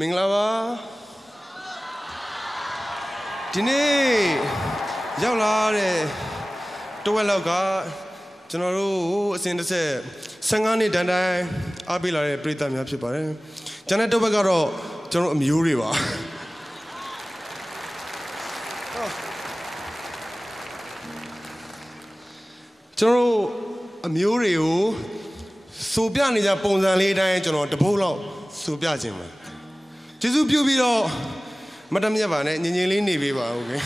မင်္ဂလာပါဒီနေ့ရောက်လာတဲ့တဝက်လောက်ကကျွန်တော်တို့အစဉ်တစ်ဆက်15နှစ်တန်းတိုင်းအားပေးလာတဲ့ပရိသတ်များဖြစ်ပါတယ်ကျန်တဲ့တဝက်ကတော့ကျွန်တော်အမျိုးတွေပါကျွန်တော်အမျိုးတွေကိုဆိုပြနေကြပုံစံလေးတိုင်းကျွန်တော်တပုတ်လောက်ဆိုပြခြင်းပါကျေးဇူးပြုပြီးတော့မတမရက်ပါနဲ့ငြိမ်ငြိမ်လေးနေပေးပါဦးခင်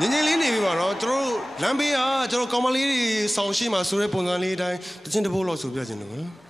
ငြိမ်ငြိမ်လေးနေပေးပါတော့ကျွန်တော်လမ်းဘေးကကျွန်တော်ကောင်မလေးတွေဆောင်းရှိမှဆိုတဲ့ပုံစံလေးတိုင်းတချင်းတပုတ်လောက်ဆိုပြခြင်းလို့နော်မ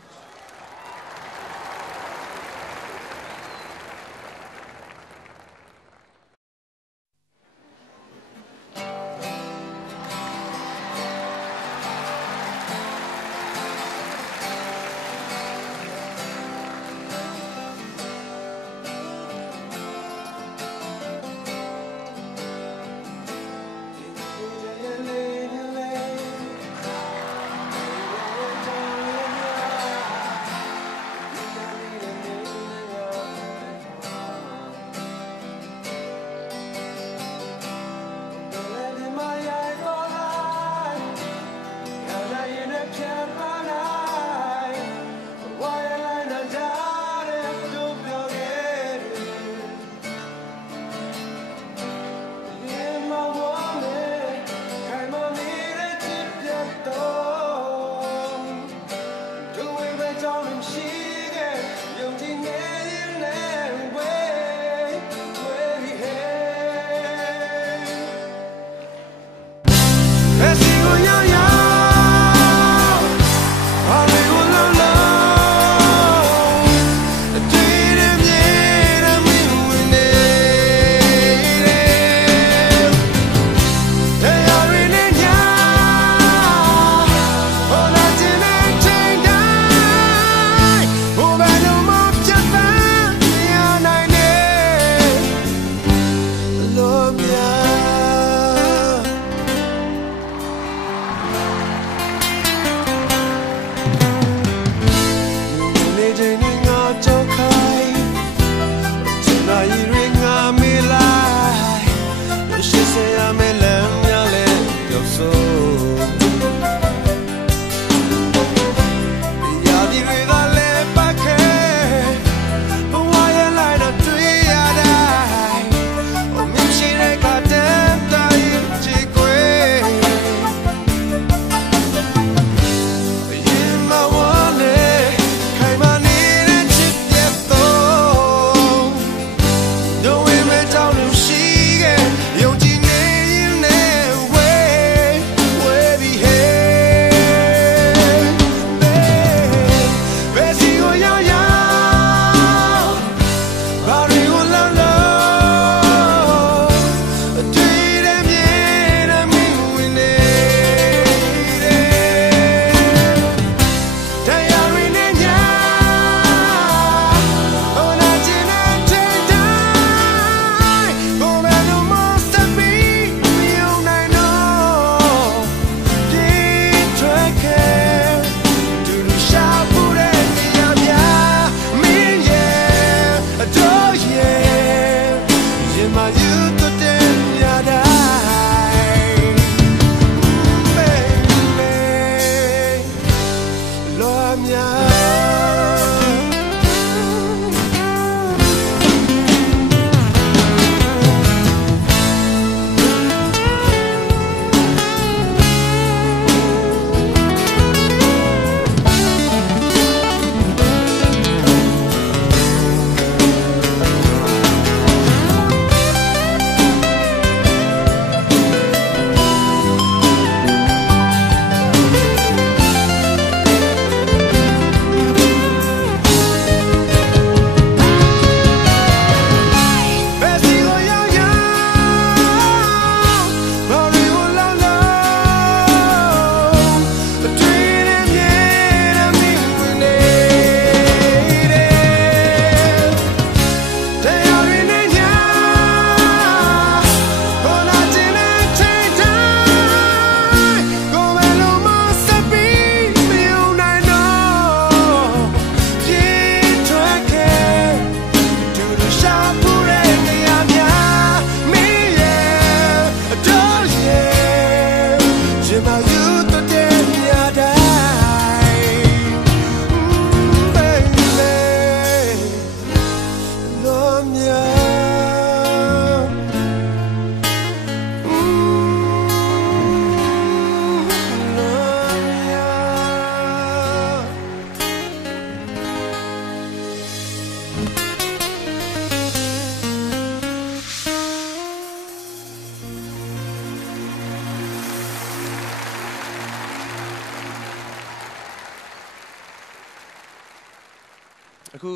အခု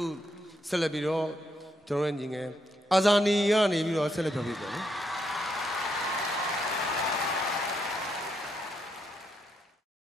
ဆက်လက်ပြီးတော့ကျွန်တော်ရဲ့ညီငယ်အာဇာနီကနေပြီးတော့ဆက်လက်ပြောပြပါမယ်